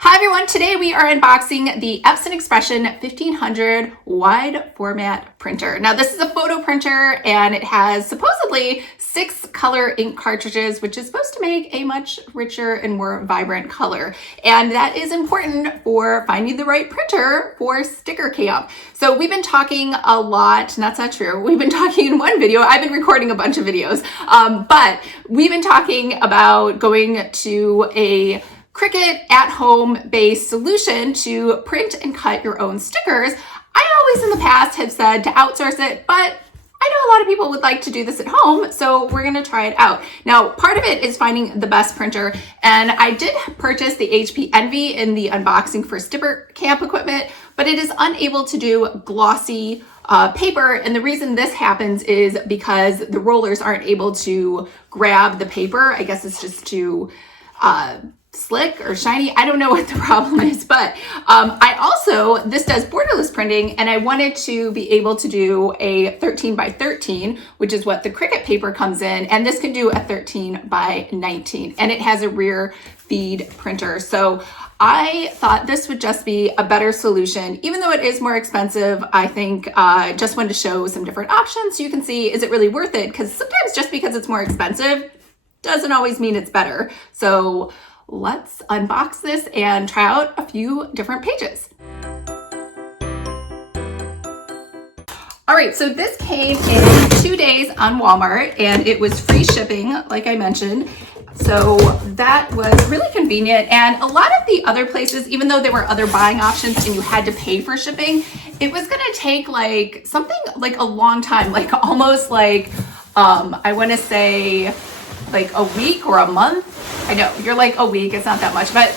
Hi everyone, today we are unboxing the Epson Expression 1500 wide format printer. Now this is a photo printer and it has supposedly 6 color ink cartridges, which is supposed to make a much richer and more vibrant color. And that is important for finding the right printer for sticker camp. So we've been talking a lot, that's not true. We've been talking in one video, I've been recording a bunch of videos, but we've been talking about going to a Cricut at-home based solution to print and cut your own stickers. I always in the past have said to outsource it, but I know a lot of people would like to do this at home, so we're gonna try it out. Now, part of it is finding the best printer, and I did purchase the HP Envy in the unboxing for sticker camp equipment, but it is unable to do glossy paper, and the reason this happens is because the rollers aren't able to grab the paper. I guess it's just too slick or shiny. I don't know what the problem is, but this does borderless printing, and I wanted to be able to do a 13 by 13, which is what the Cricut paper comes in, and this can do a 13 by 19, and it has a rear feed printer. So I thought this would just be a better solution. Even though it is more expensive, I think just wanted to show some different options so you can see, is it really worth it? Because sometimes just because it's more expensive doesn't always mean it's better. So let's unbox this and try out a few different pages. All right, so this came in 2 days on Walmart and it was free shipping, like I mentioned. So that was really convenient. And a lot of the other places, even though there were other buying options and you had to pay for shipping, it was gonna take like something like a long time, like almost like, I wanna say like a week or a month. I know, you're like a week, it's not that much, but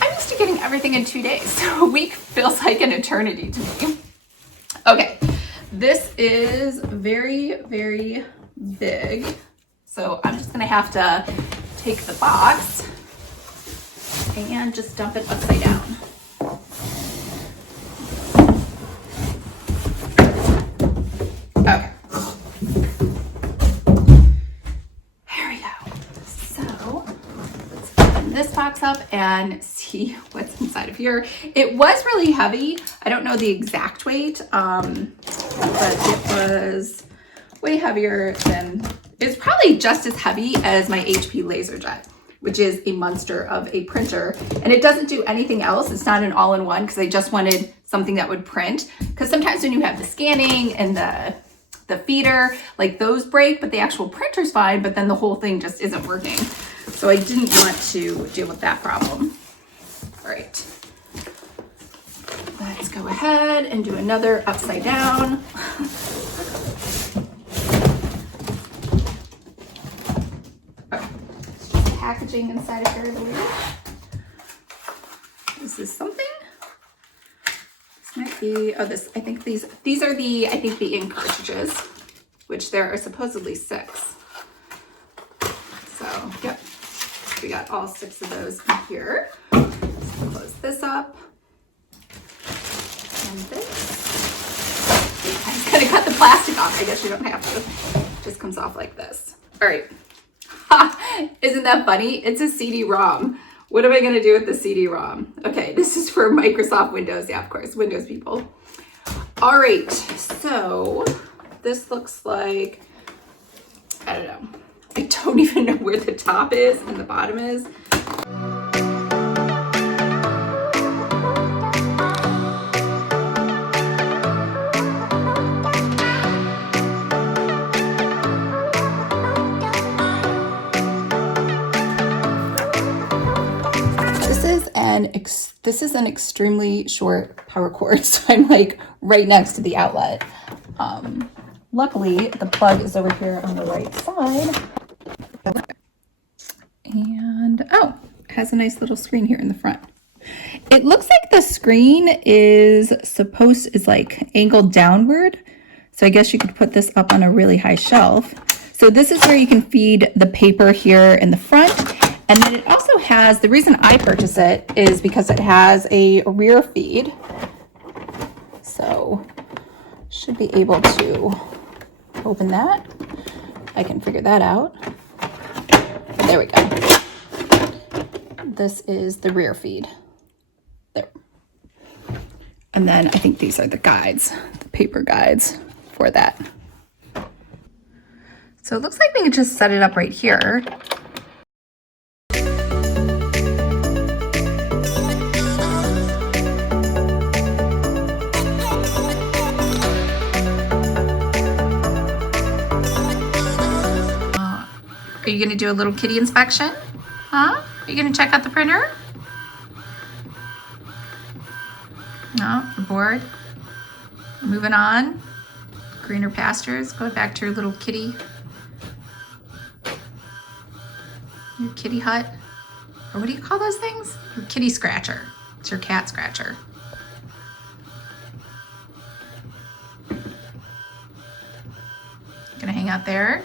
I'm used to getting everything in 2 days. So a week feels like an eternity to me. Okay, this is very, very big. So I'm just gonna have to take the box and just dump it upside down. Okay. This box up and see what's inside of here. It was really heavy. I don't know the exact weight, but it was way heavier than, it's probably just as heavy as my HP LaserJet, which is a monster of a printer. And it doesn't do anything else. It's not an all-in-one because I just wanted something that would print. Because sometimes when you have the scanning and the feeder, like those break, but the actual printer's fine, but then the whole thing just isn't working. So I didn't want to deal with that problem. All right, let's go ahead and do another upside down. Okay. Packaging inside of here, I believe. Is this something? This might be, oh, this, I think these are the, I think the ink cartridges, which there are supposedly 6. So, yep. We got all 6 of those in here. So close this up. And this. I'm just gonna cut the plastic off. I guess you don't have to. It just comes off like this. All right. Ha! Isn't that funny? It's a CD-ROM. What am I gonna do with the CD-ROM? Okay, this is for Microsoft Windows. Yeah, of course, Windows people. All right, so this looks like, I don't know. I don't even know where the top is and the bottom is. This is an extremely short power cord, so I'm like right next to the outlet. Luckily, the plug is over here on the right side. And oh, it has a nice little screen here in the front. It looks like the screen is like angled downward. So I guess you could put this up on a really high shelf. So this is where you can feed the paper here in the front. And then it also has, the reason I purchased it is because it has a rear feed. So should be able to open that. I can figure that out. There we go. This is the rear feed. There. And then I think these are the guides, the paper guides for that. So it looks like we can just set it up right here. Are you gonna do a little kitty inspection? Huh? Are you gonna check out the printer? No, you're bored. Moving on. Greener pastures. Go back to your little kitty. Your kitty hut. Or what do you call those things? Your kitty scratcher. It's your cat scratcher. Gonna hang out there.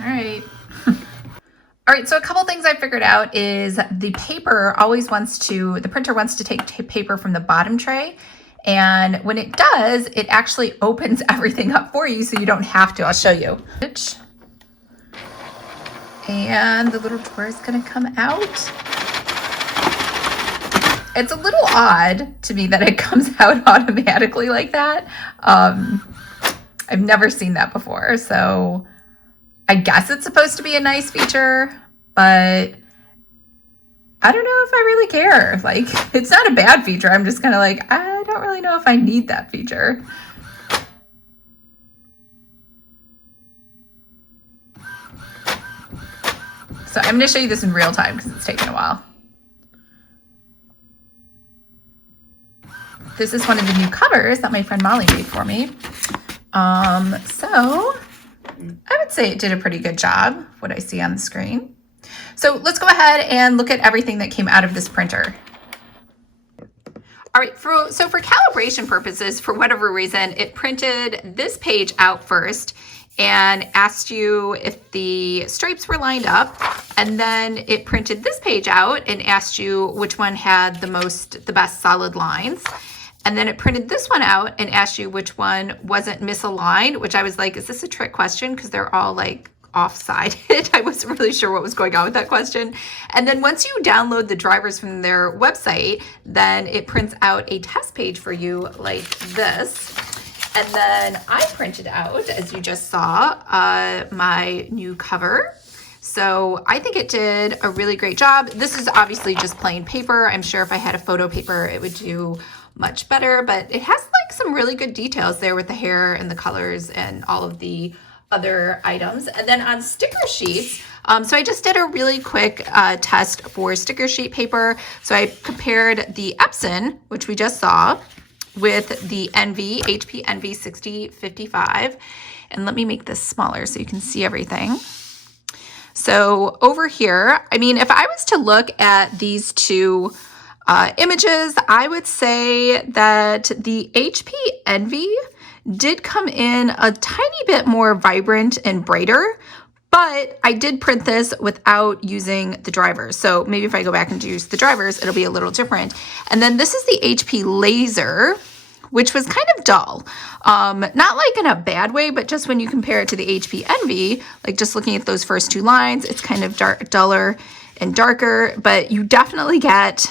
All right. All right, so a couple things I figured out is the paper always wants to, the printer wants to take paper from the bottom tray. And when it does, it actually opens everything up for you so you don't have to. I'll show you. And the little drawer is gonna come out. It's a little odd to me that it comes out automatically like that. I've never seen that before, so I guess it's supposed to be a nice feature, but I don't know if I really care. Like, it's not a bad feature. I'm just kind of like, I don't really know if I need that feature. So I'm going to show you this in real time because it's taken a while. This is one of the new covers that my friend Molly made for me. So I would say it did a pretty good job, what I see on the screen. So let's go ahead and look at everything that came out of this printer. All right, so for calibration purposes, for whatever reason, it printed this page out first and asked you if the stripes were lined up. And then it printed this page out and asked you which one had the best solid lines. And then it printed this one out and asked you which one wasn't misaligned, which I was like, is this a trick question? Because they're all like off-sided. I wasn't really sure what was going on with that question. And then once you download the drivers from their website, then it prints out a test page for you like this. And then I printed out, as you just saw, my new cover. So I think it did a really great job. This is obviously just plain paper. I'm sure if I had a photo paper, it would do much better, but it has like some really good details there with the hair and the colors and all of the other items. And then on sticker sheets, so I just did a really quick test for sticker sheet paper. So I compared the Epson, which we just saw, with the HP Envy 6055. And let me make this smaller so you can see everything. So over here, I mean, if I was to look at these two images, I would say that the HP Envy did come in a tiny bit more vibrant and brighter, but I did print this without using the drivers. So maybe if I go back and use the drivers, it'll be a little different. And then this is the HP Laser, which was kind of dull. Not like in a bad way, but just when you compare it to the HP Envy, like just looking at those first two lines, it's kind of duller and darker, but you definitely get,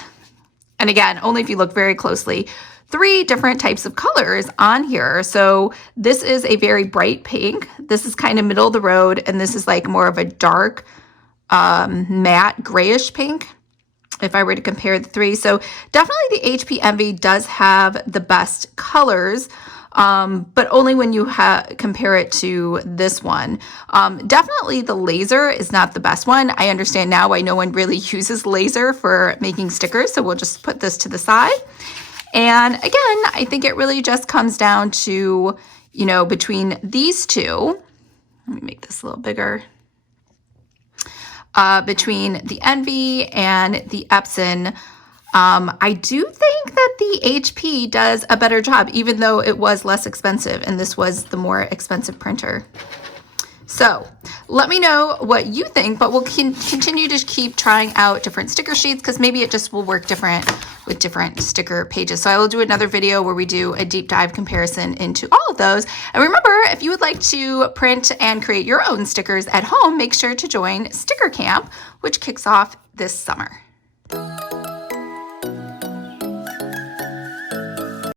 and again, only if you look very closely, 3 different types of colors on here. So this is a very bright pink. This is kind of middle of the road. And this is like more of a dark, matte grayish pink, if I were to compare the 3. So definitely the HP Envy does have the best colors, but only when you compare it to this one. Definitely the Laser is not the best one. I understand now why no one really uses Laser for making stickers, so we'll just put this to the side. And again, I think it really just comes down to, you know, between these two, let me make this a little bigger, between the Envy and the Epson, I do think that the HP does a better job, even though it was less expensive and this was the more expensive printer. So let me know what you think, but we'll continue to keep trying out different sticker sheets because maybe it just will work different with different sticker pages. So I will do another video where we do a deep dive comparison into all of those. And remember, if you would like to print and create your own stickers at home, make sure to join Sticker Camp, which kicks off this summer.